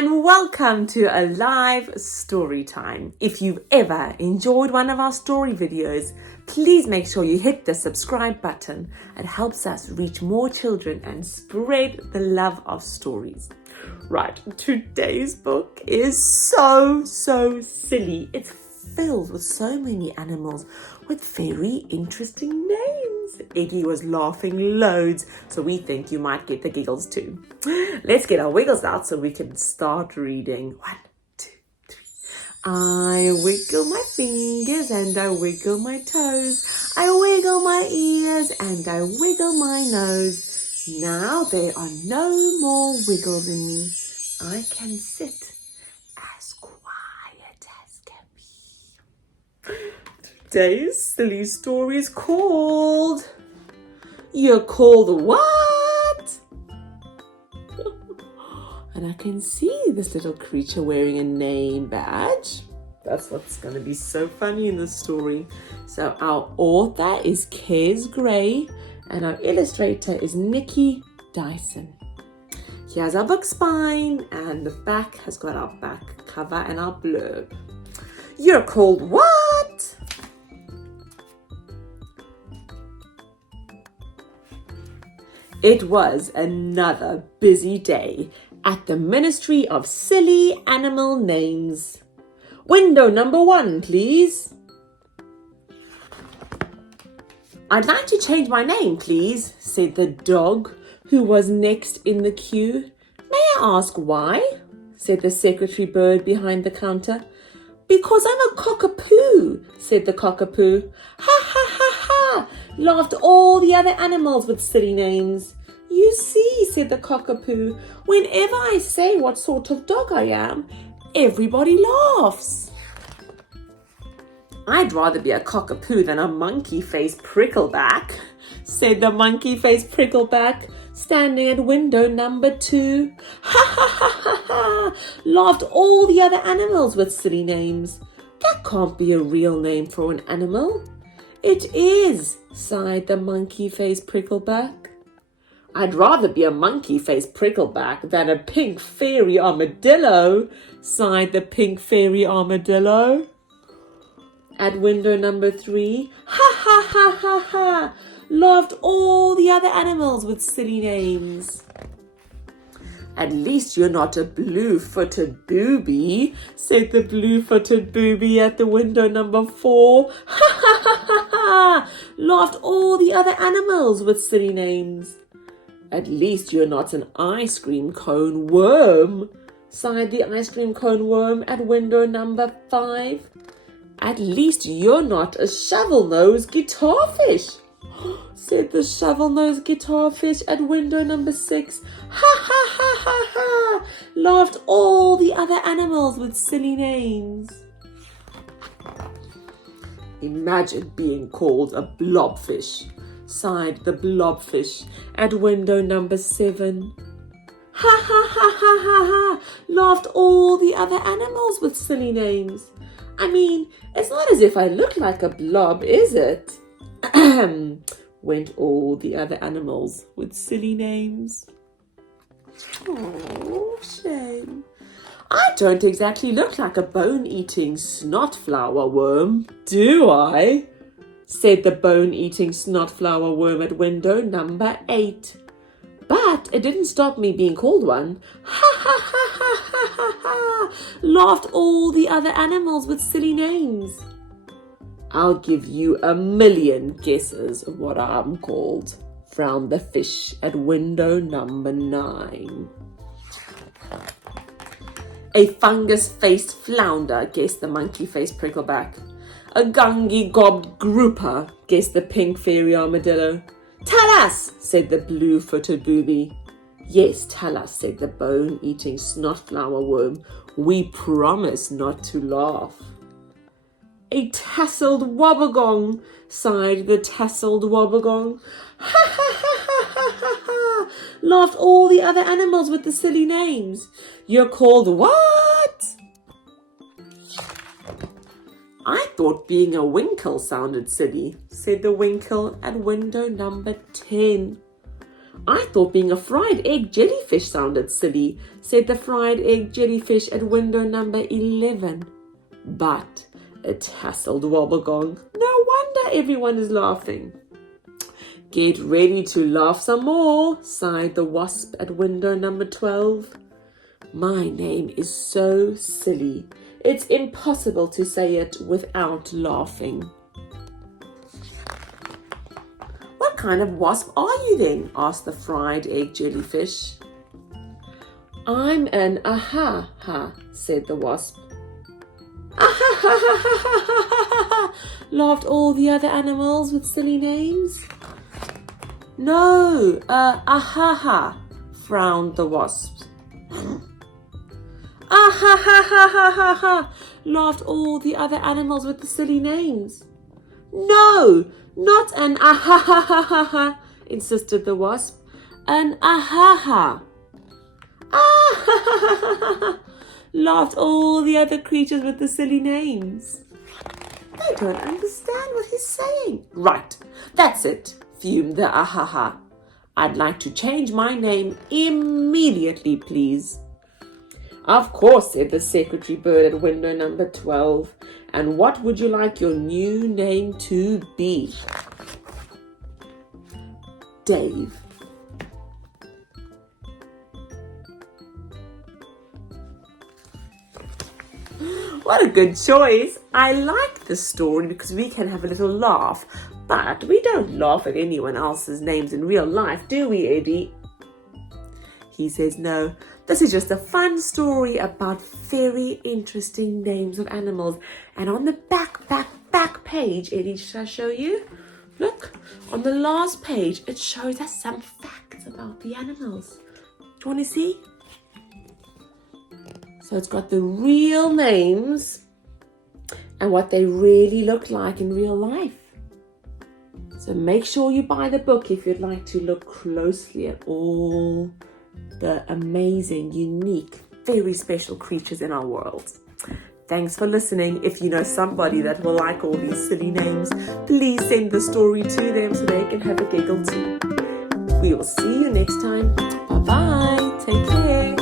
and welcome to a live story time. If you've ever enjoyed one of our story videos, please make sure you hit the subscribe button. It helps us reach more children and spread the love of stories. Right, today's book is so silly. It's filled with so many animals with very interesting names. Iggy was laughing loads, so we think you might get the giggles too. Let's get our wiggles out so we can start reading. 1, 2, 3. I wiggle my fingers and I wiggle my toes. I wiggle my ears and I wiggle my nose. Now there are no more wiggles in me. I can sit as quiet as can be. Today's silly story is called You're Called What? And I can see this little creature wearing a name badge. That's what's going to be so funny in the story. So our author is Kes Gray and our illustrator is Nikki, Dyson. Here's our book spine, and the back has got our back cover and our blurb. You're called what? It was another busy day at the Ministry of Silly Animal Names. Window number 1, please. I'd like to change my name, please, said the dog who was next in the queue. May I ask why? Said the secretary bird behind the counter. Because I'm a cockapoo, said the cockapoo. Ha ha ha ha, laughed all the other animals with silly names. You see, said the cockapoo, whenever I say what sort of dog I am, everybody laughs. I'd rather be a cockapoo than a Monkeyface Prickleback, said the Monkeyface Prickleback, standing at window number 2. Ha ha ha ha ha, laughed all the other animals with silly names. That can't be a real name for an animal. It is, sighed the Monkeyface Prickleback. I'd rather be a Monkeyface Prickleback than a pink Fairy Armadillo, sighed the pink Fairy Armadillo. At window number 3, ha ha ha ha ha, laughed all the other animals with silly names. At least you're not a blue-footed booby, said the blue-footed booby at the window number 4. Ha ha ha ha ha, laughed all the other animals with silly names. At least you're not an ice cream cone worm, sighed the ice cream cone worm at window number 5. At least you're not a shovel-nosed guitarfish, said the shovel-nosed guitarfish at window number 6. Ha ha ha ha ha, laughed all the other animals with silly names. Imagine being called a blobfish, sighed the blobfish at window number 7. Ha ha ha ha ha ha, laughed all the other animals with silly names. I mean, it's not as if I look like a blob, is it? Went all the other animals with silly names. Oh, shame. I don't exactly look like a bone-eating snot-flower worm, do I? Said the bone-eating snot-flower worm at window number 8. But it didn't stop me being called one. Ha ha ha ha ha ha ha, laughed all the other animals with silly names. I'll give you 1,000,000 guesses of what I'm called, frowned the fish at window number 9. A fungus-faced flounder, guessed the Monkeyface Prickleback. A gungy-gobbed grouper, guessed the pink Fairy Armadillo. Tell us, said the blue-footed booby. Yes, tell us, said the bone-eating snot-flower worm. We promise not to laugh. A tasseled wobbegong, sighed the tasseled wobbegong. Ha ha ha ha ha ha ha, laughed all the other animals with the silly names. You're called what? I thought being a winkle sounded silly, said the winkle at window number 10. I thought being a fried egg jellyfish sounded silly, said the fried egg jellyfish at window number 11. But a tasseled wobblegong. No wonder everyone is laughing. Get ready to laugh some more, sighed the wasp at window number 12. My name is so silly. It's impossible to say it without laughing. What kind of wasp are you then? Asked the fried egg jellyfish. I'm an aha-ha, said the wasp. Ah-ha-ha-ha-ha-ha-ha, laughed all the other animals with silly names. No, ah-ha-ha, frowned the wasp. Ah-ha-ha-ha-ha-ha, laughed all the other animals with the silly names. No, not an ah-ha-ha-ha-ha, insisted the wasp. An ah-ha-ha. Ah-ha-ha-ha-ha, laughed all the other creatures with the silly names. I don't understand what he's saying. Right, that's it, fumed the ah-ha-ha. I'd like to change my name immediately, please. Of course, said the secretary bird at window number 12. And what would you like your new name to be? Dave. What a good choice. I like this story because we can have a little laugh. But we don't laugh at anyone else's names in real life, do we, Eddie? He says no. This is just a fun story about very interesting names of animals. And on the back page, Eddie, should I show you? Look, on the last page, it shows us some facts about the animals. Do you want to see? So it's got the real names and what they really look like in real life. So make sure you buy the book if you'd like to look closely at all the amazing, unique, very special creatures in our world. Thanks for listening. If you know somebody that will like all these silly names, please send the story to them so they can have a giggle too. We will see you next time. Bye-bye. Take care.